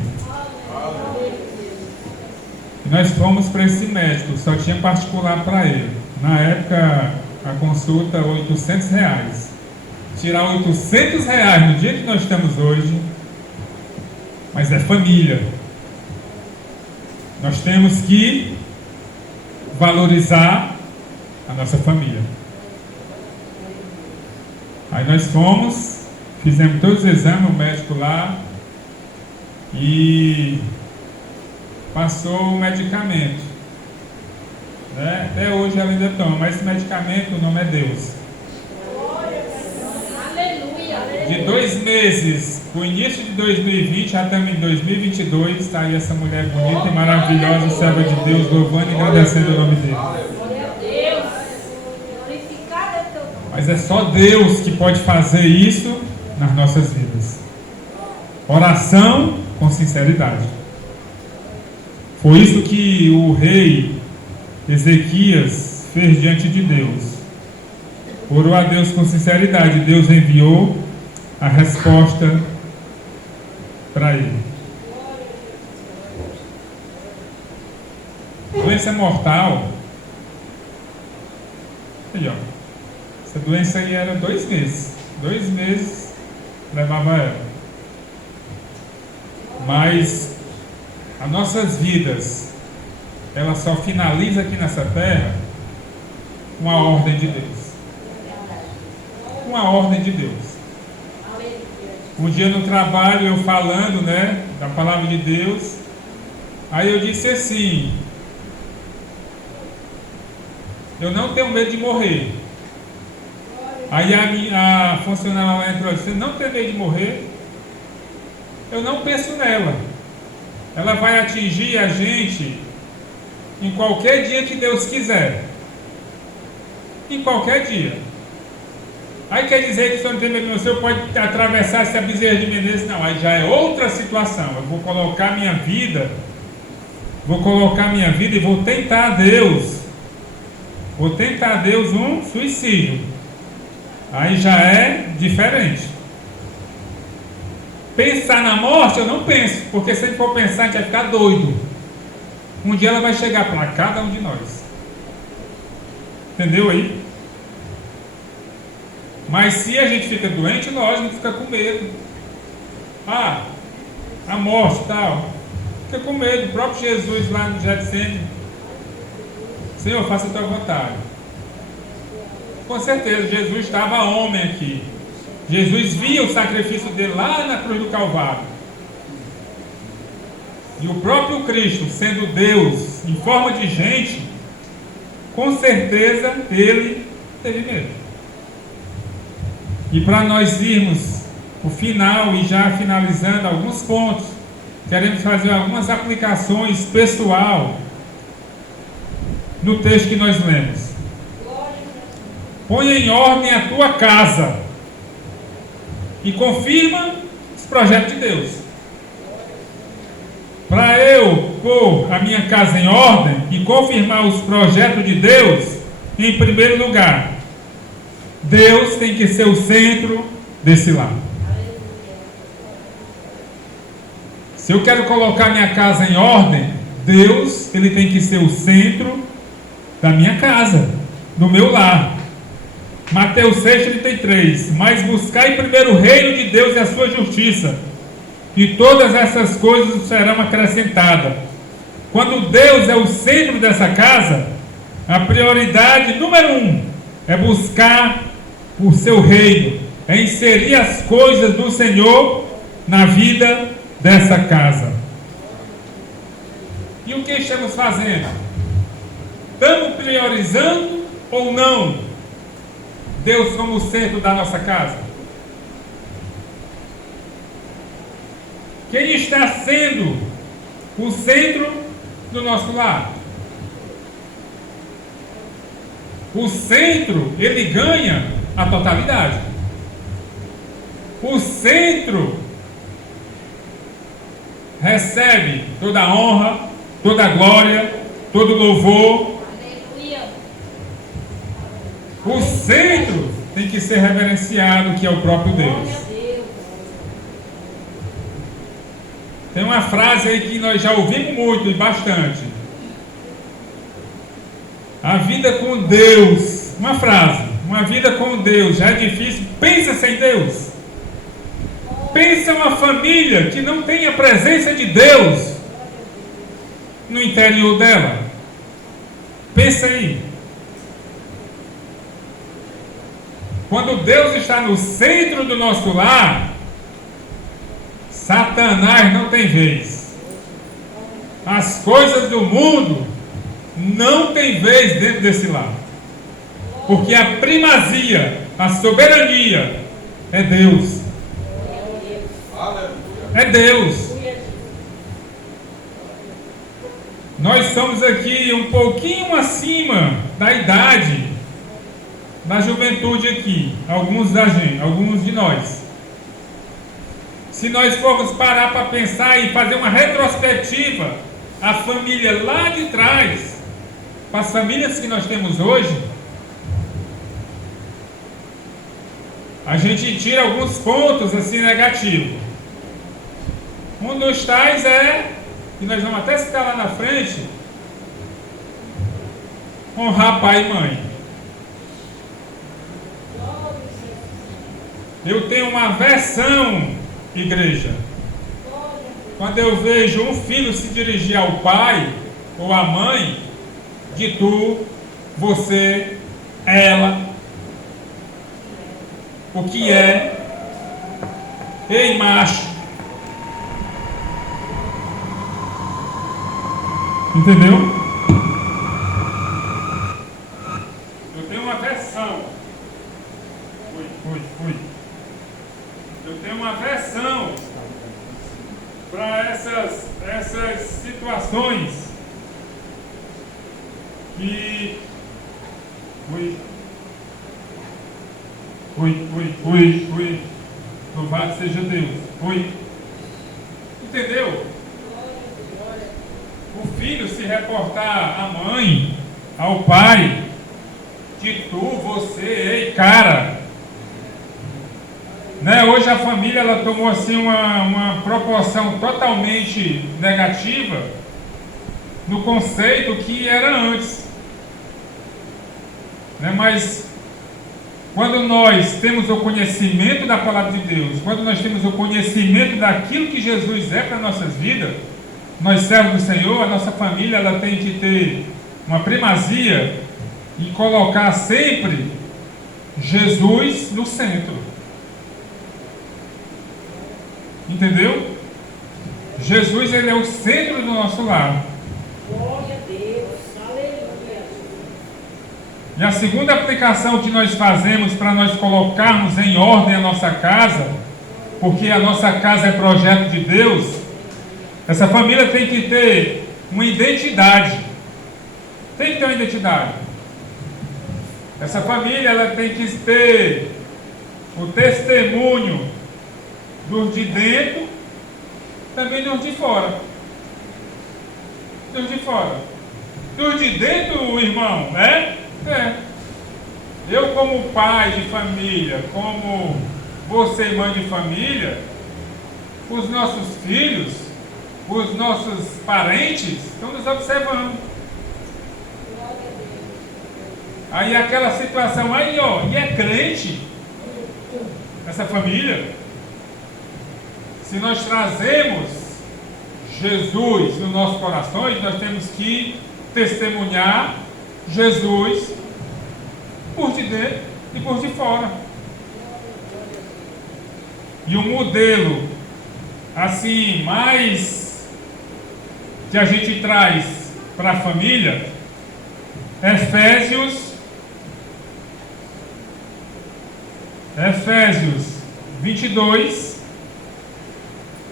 E nós fomos para esse médico, só tinha particular para ele. Na época, a consulta R$800. Tirar R$800 no dia que nós estamos hoje, mas é família. Nós temos que valorizar a nossa família. Aí nós fomos, fizemos todos os exames, o médico lá, e passou o medicamento. Né? Até hoje ela ainda toma, mas esse medicamento, o nome é Deus. De 2 meses, o início de 2020, já estamos em 2022, está aí essa mulher bonita e maravilhosa, serva de Deus, louvando e agradecendo o nome dele. Mas é só Deus que pode fazer isso nas nossas vidas. Oração com sinceridade. Foi isso que o rei Ezequias fez diante de Deus. Orou a Deus com sinceridade. Deus enviou a resposta para ele. Doença mortal. Aí, ó. Essa doença aí era 2 meses. 2 meses levava ela. Mas as nossas vidas, ela só finaliza aqui nessa terra com a ordem de Deus. Com a ordem de Deus. Um dia no trabalho, eu falando, né, da palavra de Deus, aí eu disse assim: eu não tenho medo de morrer. Aí a funcionária lá entrou e disse: não tem medo de morrer? Eu não penso nela. Ela vai atingir a gente em qualquer dia que Deus quiser. Em qualquer dia. Aí quer dizer que se eu não tem medo, o senhor pode atravessar essa Bezerra de Menezes? Não, aí já é outra situação. Eu vou colocar minha vida e vou tentar a Deus. Vou tentar a Deus um suicídio. Aí já é diferente. Pensar na morte, eu não penso, porque se a gente for pensar, a gente vai ficar doido. Um dia ela vai chegar para cada um de nós. Entendeu aí? Mas se a gente fica doente, lógico, a gente fica com medo. Ah, a morte e tal. Fica com medo. O próprio Jesus lá no Getsemane: Senhor, faça a tua vontade. Com certeza, Jesus estava homem aqui. Jesus via o sacrifício dele lá na cruz do Calvário. E o próprio Cristo, sendo Deus em forma de gente, com certeza ele teve medo. E para nós irmos o final e já finalizando alguns pontos, queremos fazer algumas aplicações pessoal no texto que nós lemos. Põe em ordem a tua casa e confirma os projetos de Deus. Para eu pôr a minha casa em ordem e confirmar os projetos de Deus, em primeiro lugar, Deus tem que ser o centro desse lar. Se eu quero colocar minha casa em ordem, Deus, ele tem que ser o centro da minha casa, do meu lar. Mateus 6,33: mas buscai primeiro o reino de Deus e a sua justiça, e todas essas coisas serão acrescentadas. Quando Deus é o centro dessa casa, a prioridade número 1 é buscar o seu reino, é inserir as coisas do Senhor na vida dessa casa. E o que estamos fazendo? Estamos priorizando ou não Deus como o centro da nossa casa? Quem está sendo o centro do nosso lar? O centro, ele ganha a totalidade. O centro recebe toda a honra, toda a glória, todo o louvor. O centro tem que ser reverenciado, que é o próprio Deus. Tem uma frase aí que nós já ouvimos muito e bastante. A vida com Deus, uma frase, uma vida com Deus já é difícil, pensa sem Deus. Pensa uma família que não tem a presença de Deus no interior dela. Pensa aí. Quando Deus está no centro do nosso lar, Satanás não tem vez. As coisas do mundo não tem vez dentro desse lar. Porque a primazia, a soberania é Deus. É Deus. Nós estamos aqui um pouquinho acima da idade, da juventude aqui, alguns de nós. Se nós formos parar para pensar e fazer uma retrospectiva, a família lá de trás, para as famílias que nós temos hoje, a gente tira alguns pontos assim negativos. Um dos tais é, e nós vamos até citar lá na frente, honrar pai e mãe. Eu tenho uma aversão, igreja, quando eu vejo um filho se dirigir ao pai ou à mãe de tu, você, ela, o que é, ei macho. Entendeu? Eu tenho uma aversão. Eu tenho uma aversão para essas situações que... Louvado seja Deus. Entendeu? O filho se reportar à mãe, ao pai, de tu, você, ei, cara. Né? Hoje a família ela tomou assim uma proporção totalmente negativa no conceito que era antes. Né? Mas quando nós temos o conhecimento da palavra de Deus, quando nós temos o conhecimento daquilo que Jesus é para nossas vidas, nós servos do Senhor, a nossa família ela tem que ter uma primazia e colocar sempre Jesus no centro. Entendeu? Jesus ele é o centro do nosso lar. Glória a Deus, aleluia. E a segunda aplicação que nós fazemos para nós colocarmos em ordem a nossa casa, porque a nossa casa é projeto de Deus, essa família tem que ter uma identidade. Tem que ter uma identidade. Essa família ela tem que ter o testemunho dos de dentro, também dos de fora. Dos de fora. Dos de dentro, irmão, né? Eu como pai de família, como você mãe de família, os nossos filhos, os nossos parentes estão nos observando. Aí aquela situação aí, ó, e é crente essa família. Se nós trazemos Jesus nos nossos corações, nós temos que testemunhar Jesus por de dentro e por de fora. E o modelo assim mais que a gente traz para a família, Efésios 22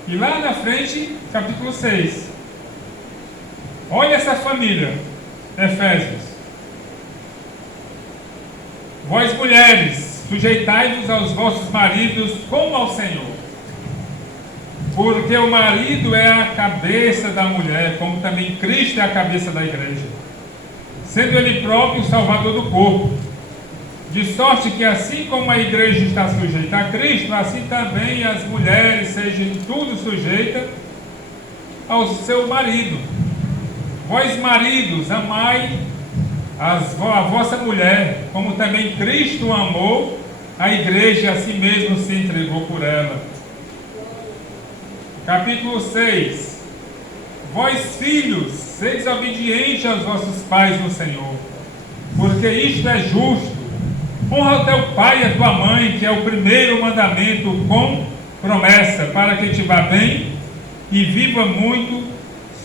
e lá na frente capítulo 6. Olha essa família, Efésios. Vós mulheres, sujeitai-vos aos vossos maridos como ao Senhor, porque o marido é a cabeça da mulher, como também Cristo é a cabeça da igreja, sendo ele próprio o salvador do corpo. De sorte que assim como a igreja está sujeita a Cristo, assim também as mulheres sejam tudo sujeitas ao seu marido. Vós maridos, amai a vossa mulher, como também Cristo amou a igreja e a si mesmo se entregou por ela. Capítulo 6. Vós filhos, sedes obedientes aos vossos pais no Senhor, porque isto é justo. Honra o teu pai e a tua mãe, que é o primeiro mandamento com promessa, para que te vá bem e viva muito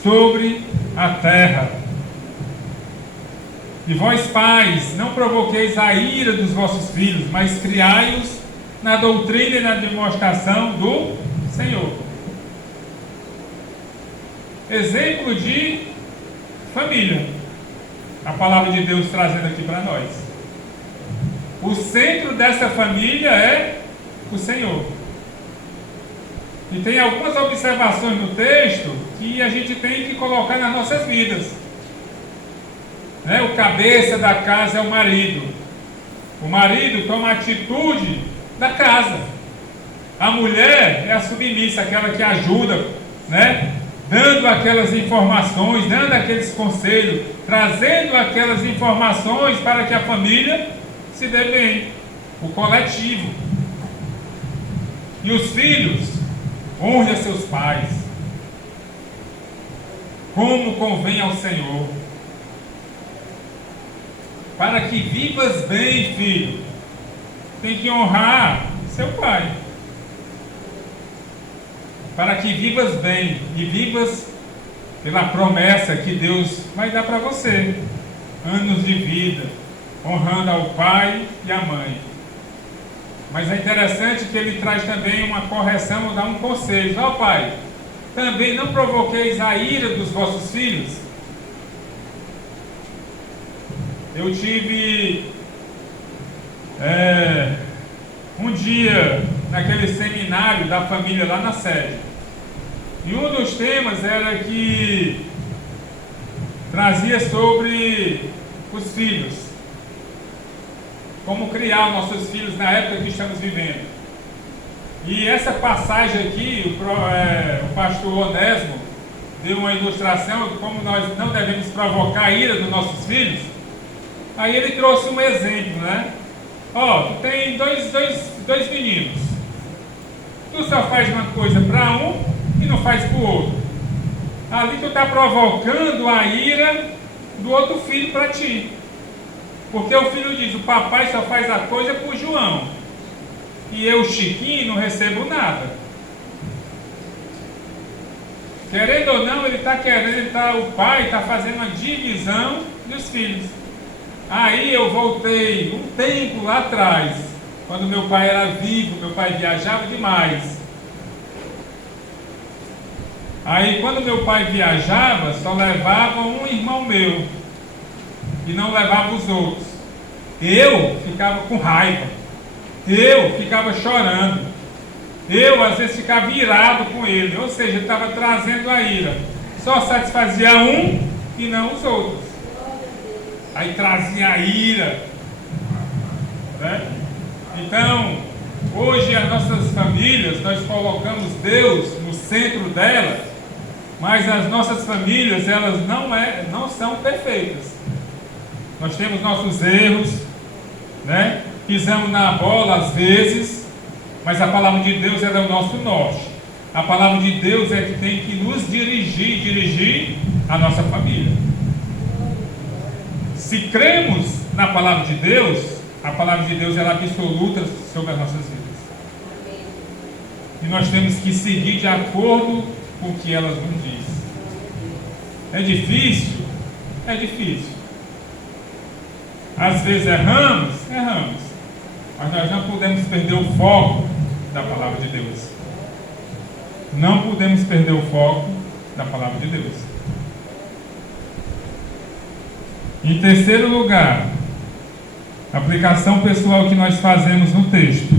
sobre a terra. E vós pais, não provoqueis a ira dos vossos filhos, mas criai-os na doutrina e na demonstração do Senhor. Exemplo de família. A palavra de Deus trazendo aqui para nós. O centro dessa família é o Senhor. E tem algumas observações no texto que a gente tem que colocar nas nossas vidas. O cabeça da casa é o marido. O marido toma a atitude da casa. A mulher é a submissa, aquela que ajuda, dando aquelas informações, dando aqueles conselhos, trazendo aquelas informações para que a família se dê bem, o coletivo. E os filhos, honre a seus pais, como convém ao Senhor, para que vivas bem, filho. Tem que honrar seu pai, para que vivas bem e vivas pela promessa que Deus vai dar para você, anos de vida, honrando ao pai e à mãe. Mas é interessante que ele traz também uma correção, ou dá um conselho. Ó pai, também não provoqueis a ira dos vossos filhos. Eu tive um dia naquele seminário da família lá na sede. E um dos temas era que trazia sobre os filhos. Como criar nossos filhos na época que estamos vivendo. E essa passagem aqui, o pastor Onésimo deu uma ilustração de como nós não devemos provocar a ira dos nossos filhos. Aí ele trouxe um exemplo, tu tem dois meninos. Tu só faz uma coisa para um e não faz para o outro. Ali tu está provocando a ira do outro filho para ti. Porque o filho diz, o papai só faz a coisa para o João. E eu, Chiquinho, não recebo nada. Querendo ou não, ele está querendo, o pai está fazendo uma divisão dos filhos. Aí eu voltei um tempo lá atrás, quando meu pai era vivo, meu pai viajava demais. Aí quando meu pai viajava, só levava um irmão meu. E não levava os outros. Eu ficava com raiva. Eu ficava chorando. Eu às vezes ficava irado com ele. Ou seja, ele estava trazendo a ira. Só satisfazia um e não os outros. Aí trazia a ira. Então, hoje as nossas famílias, nós colocamos Deus no centro delas, mas as nossas famílias, elas não são perfeitas. Nós temos nossos erros, pisamos na bola às vezes, mas a palavra de Deus é o nosso norte. A palavra de Deus é que tem que nos dirigir a nossa família. Se cremos na palavra de Deus, a palavra de Deus é absoluta sobre as nossas vidas. E nós temos que seguir de acordo com o que elas nos dizem. É difícil? É difícil. Às vezes erramos, mas nós não podemos perder o foco da palavra de Deus. Não podemos perder o foco da palavra de Deus. Em terceiro lugar, aplicação pessoal que nós fazemos no texto.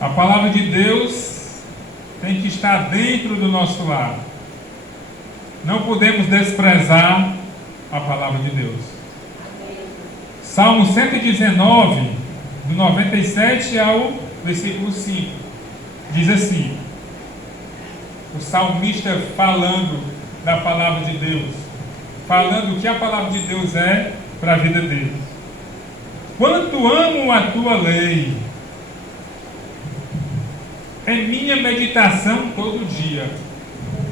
A palavra de Deus tem que estar dentro do nosso lar. Não podemos desprezar a palavra de Deus. Salmo 119, do 97 ao versículo 5, diz assim, o salmista falando da palavra de Deus, falando o que a palavra de Deus é para a vida dele. Quanto amo a tua lei, é minha meditação todo dia.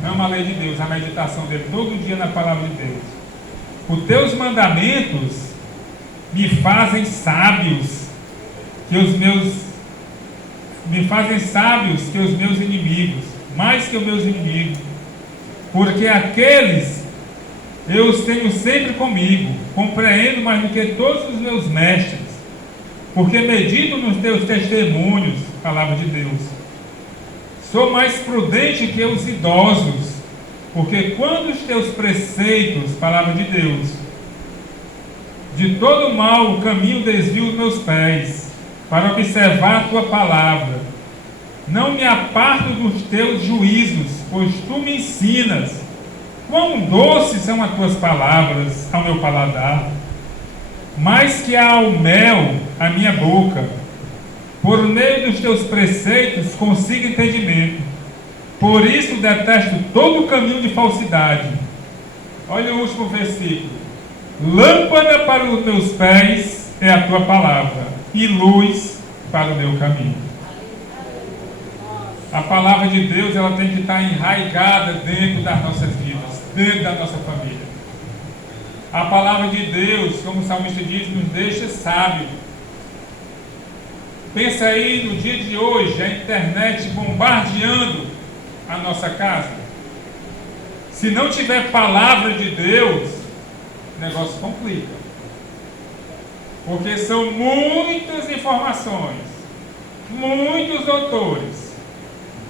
Ama a lei de Deus, a meditação dele todo dia na palavra de Deus. Os teus mandamentos me fazem sábios que os meus inimigos, mais que os meus inimigos, porque aqueles eu os tenho sempre comigo, compreendo mais do que todos os meus mestres, porque medito nos teus testemunhos, palavra de Deus. Sou mais prudente que os idosos, porque quando os teus preceitos, palavra de Deus, de todo mal o caminho desvio os meus pés, para observar a tua palavra. Não me aparto dos teus juízos, pois tu me ensinas. Quão doces são as tuas palavras ao meu paladar, mais que ao mel a minha boca. Por meio dos teus preceitos consigo entendimento. Por isso detesto todo o caminho de falsidade. Olha o último versículo. Lâmpada para os meus pés é a tua palavra, e luz para o meu caminho. A palavra de Deus, ela tem que estar enraizada dentro das nossas vidas, dentro da nossa família. A palavra de Deus, como o salmista diz, nos deixa sábio. Pensa aí no dia de hoje, a internet bombardeando a nossa casa. Se não tiver palavra de Deus, o negócio complica. Porque são muitas informações, muitos autores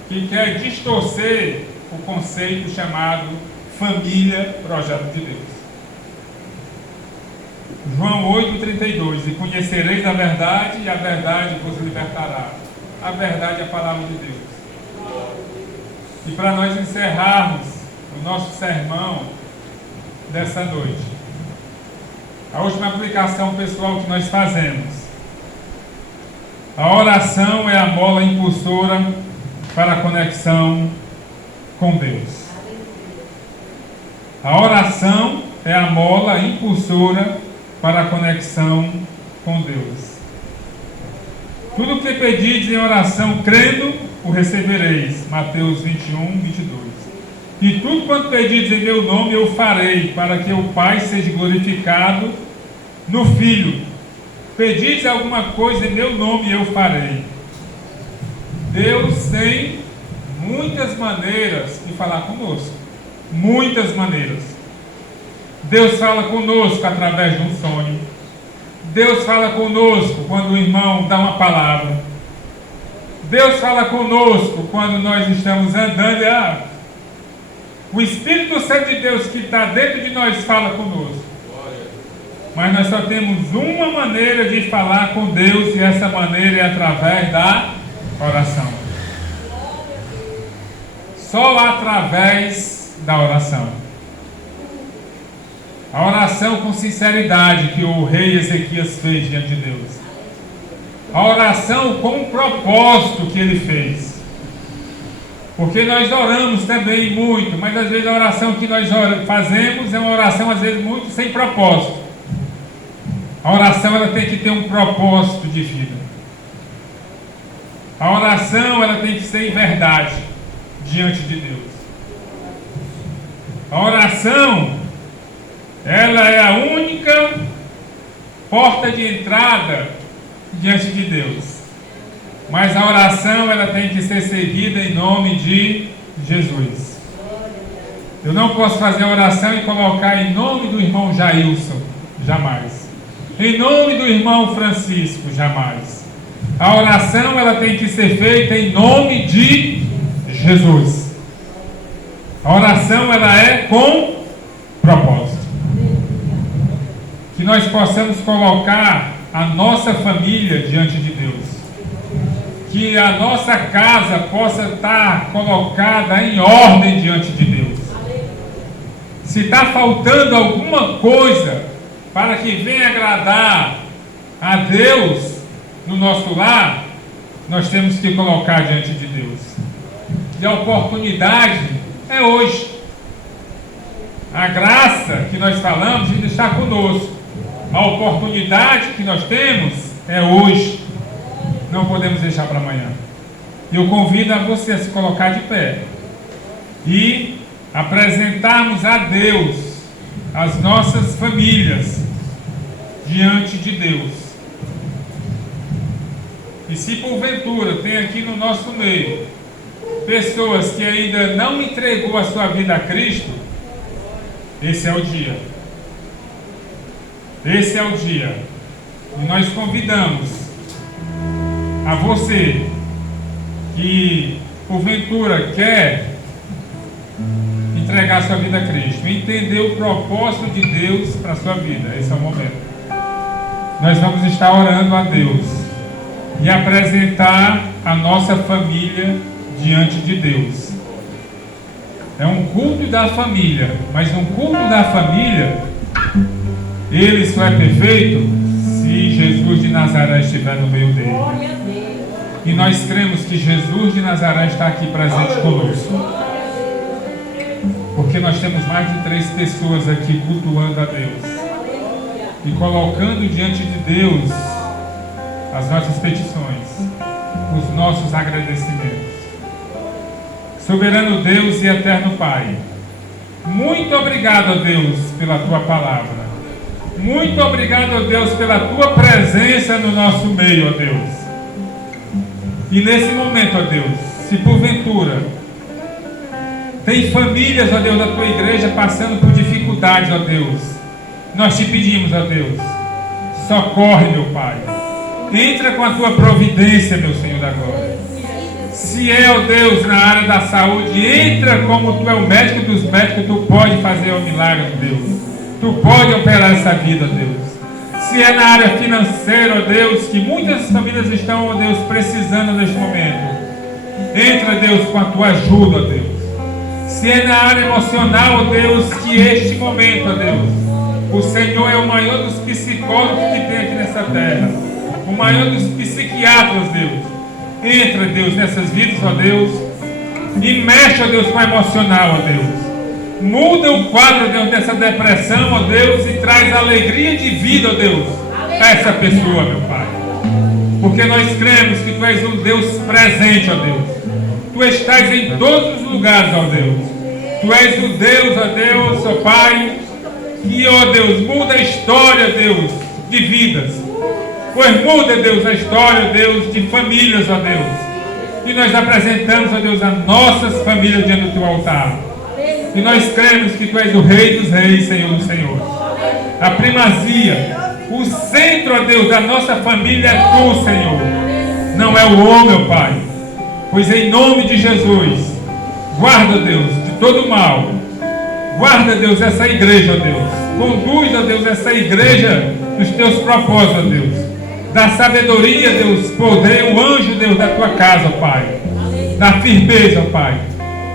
que querem distorcer o conceito chamado família, projeto de Deus. João 8,32, e conhecereis a verdade, e a verdade vos libertará. A verdade é a palavra de Deus. E para nós encerrarmos o nosso sermão dessa noite, a última aplicação pessoal que nós fazemos. A oração é a mola impulsora para a conexão com Deus. A oração é a mola impulsora para a conexão com Deus. Tudo o que pedis em oração, crendo, o recebereis. Mateus 21, 22. E tudo quanto pedis em meu nome, eu farei, para que o Pai seja glorificado no Filho. Pedis alguma coisa em meu nome, eu farei. Deus tem muitas maneiras de falar conosco. Muitas maneiras. Deus fala conosco através de um sonho. Deus fala conosco quando o irmão dá uma palavra. Deus fala conosco quando nós estamos andando. O Espírito Santo de Deus que está dentro de nós fala conosco. Mas nós só temos uma maneira de falar com Deus, e essa maneira é através da oração. Só através da oração. A oração com sinceridade que o rei Ezequias fez diante de Deus. A oração com o propósito que ele fez. Porque nós oramos também muito, mas às vezes a oração que nós fazemos é uma oração às vezes muito sem propósito. A oração ela tem que ter um propósito de vida. A oração ela tem que ser em verdade diante de Deus. A oração ela é a única porta de entrada diante de Deus. Mas a oração ela tem que ser seguida em nome de Jesus. Eu não posso fazer a oração e colocar em nome do irmão Jailson, jamais. Em nome do irmão Francisco, jamais. A oração ela tem que ser feita em nome de Jesus. A oração ela é com propósito. Que nós possamos colocar a nossa família diante de Deus. Que a nossa casa possa estar colocada em ordem diante de Deus. Se está faltando alguma coisa para que venha agradar a Deus no nosso lar, nós temos que colocar diante de Deus. E a oportunidade é hoje. A graça que nós falamos ainda está conosco. A oportunidade que nós temos é hoje. Não podemos deixar para amanhã. Eu convido a você a se colocar de pé e apresentarmos a Deus as nossas famílias diante de Deus. E se porventura tem aqui no nosso meio pessoas que ainda não entregou a sua vida a Cristo, esse é o dia. Esse é o dia. E nós convidamos a você que porventura quer entregar a sua vida a Cristo, entender o propósito de Deus para a sua vida. Esse é o momento. Nós vamos estar orando a Deus e apresentar a nossa família diante de Deus. É um culto da família, mas um culto da família, ele só é perfeito se Jesus de Nazaré estiver no meio dele. E nós cremos que Jesus de Nazaré está aqui presente conosco. Porque nós temos mais de 3 pessoas aqui cultuando a Deus e colocando diante de Deus as nossas petições, os nossos agradecimentos. Soberano Deus e eterno Pai, muito obrigado, ó Deus, pela Tua palavra. Muito obrigado, ó Deus, pela Tua presença no nosso meio, ó Deus. E nesse momento, ó Deus, se porventura tem famílias, ó Deus, da Tua igreja passando por dificuldades, ó Deus, nós te pedimos, ó Deus, socorre, meu Pai. Entra com a Tua providência, meu Senhor da glória. Se é, ó Deus, na área da saúde, entra como Tu é o médico dos médicos, Tu pode fazer o milagre, Deus. Tu pode operar essa vida, Deus. Se é na área financeira, ó Deus, que muitas famílias estão, ó Deus, precisando neste momento, entra, Deus, com a Tua ajuda, ó Deus. Se é na área emocional, ó Deus, que este momento, ó Deus, o Senhor é o maior dos psicólogos que tem aqui nessa terra, o maior dos psiquiatras, Deus. Entra, Deus, nessas vidas, ó Deus, e mexe, ó Deus, com o emocional, ó Deus. Muda o quadro, Deus, dessa depressão, ó Deus, e traz alegria de vida, ó Deus, a essa pessoa, meu Pai. Porque nós cremos que Tu és um Deus presente, ó Deus. Tu estás em todos os lugares, ó Deus. Tu és o Deus, ó Deus, ó Pai, que, ó Deus, muda a história, Deus, de vidas. Pois muda, Deus, a história, Deus, de famílias, ó Deus. E nós apresentamos, ó Deus, as nossas famílias diante do Teu altar. E nós cremos que Tu és o Rei dos Reis, Senhor dos Senhores. A primazia, o centro, ó Deus, da nossa família é Tu, Senhor. Não é o homem, meu Pai. Pois em nome de Jesus, guarda, Deus, de todo mal. Guarda, Deus, essa igreja, ó Deus. Conduz, ó Deus, essa igreja nos Teus propósitos, ó Deus. Da sabedoria, Deus, poder, o anjo, Deus, da Tua casa, ó Pai. Da firmeza, ó Pai.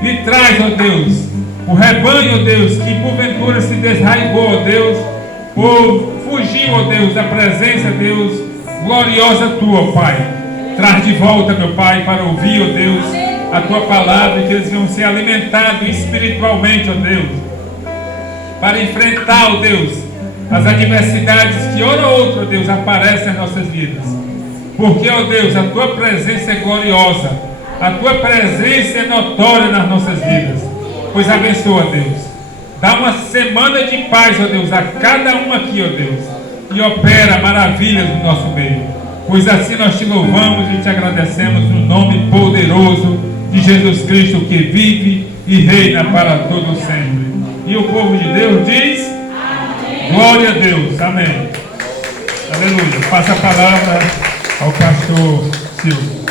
E traz, ó Deus, o rebanho, ó Deus, que porventura se desraigou, ó Deus, ou fugiu, ó Deus, da presença, Deus, gloriosa Tua, ó Pai. Traz de volta, meu Pai, para ouvir, ó Deus, a Tua palavra, que eles venham ser alimentados espiritualmente, ó Deus, para enfrentar, ó Deus, as adversidades que hora ou outra, ó Deus, aparecem nas nossas vidas. Porque, ó Deus, a Tua presença é gloriosa, a Tua presença é notória nas nossas vidas. Pois abençoa, Deus. Dá uma semana de paz, ó Deus, a cada um aqui, ó Deus, e opera maravilhas no nosso meio. Pois assim nós Te louvamos e Te agradecemos no nome poderoso de Jesus Cristo, que vive e reina para todo sempre. E o povo de Deus diz: amém. Glória a Deus, amém. Aleluia. Passa a palavra ao pastor Silvio.